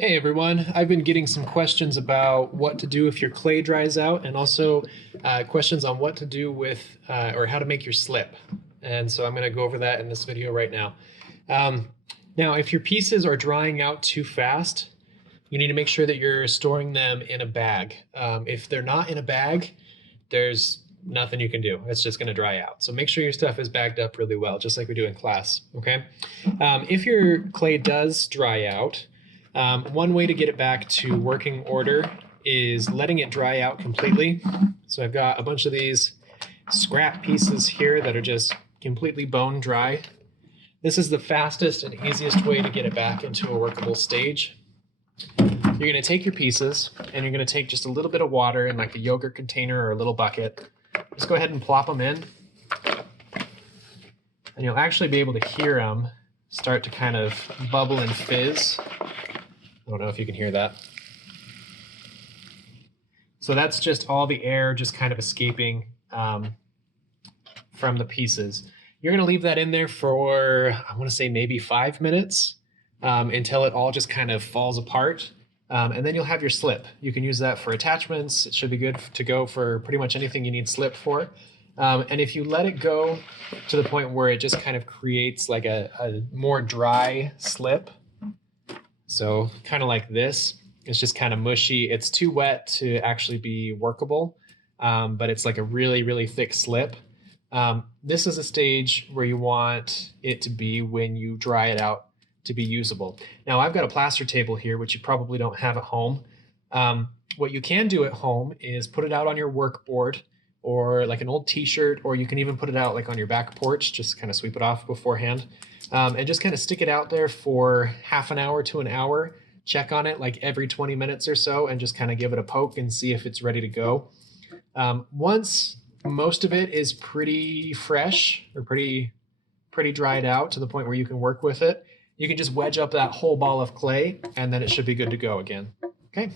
Hey everyone, I've been getting some questions about what to do if your clay dries out, and also questions on what to do with or how to make your slip. And so I'm going to go over that in this video right now. Um, Now, if your pieces are drying out too fast, you need to make sure that you're storing them in a bag. If they're not in a bag, there's nothing you can do. It's just going to dry out. So make sure your stuff is bagged up really well, just like we do in class, okay? If your clay does dry out, one way to get it back to working order is letting it dry out completely. So I've got a bunch of these scrap pieces here that are just completely bone dry. This is the fastest and easiest way to get it back into a workable stage. You're going to take your pieces and you're going to take just a little bit of water in like a yogurt container or a little bucket. Just go ahead and plop them in. And you'll actually be able to hear them start to kind of bubble and fizz. I don't know if you can hear that. So that's just all the air just kind of escaping from the pieces. You're going to leave that in there for, I want to say maybe 5 minutes until it all just kind of falls apart. And then you'll have your slip. You can use that for attachments. It should be good to go for pretty much anything you need slip for. And if you let it go to the point where it just kind of creates like a more dry slip, so kind of like this, it's just kind of mushy. It's too wet to actually be workable, but it's like a really, really thick slip. This is a stage where you want it to be when you dry it out to be usable. Now I've got a plaster table here, which you probably don't have at home. What you can do at home is put it out on your work board or like an old t-shirt, or you can even put it out like on your back porch, just kind of sweep it off beforehand. And just kind of stick it out there for half an hour to an hour. Check on it like every 20 minutes or so and just kind of give it a poke and see if it's ready to go. Once most of it is pretty fresh or pretty dried out to the point where you can work with it, you can just wedge up that whole ball of clay and then it should be good to go again. Okay.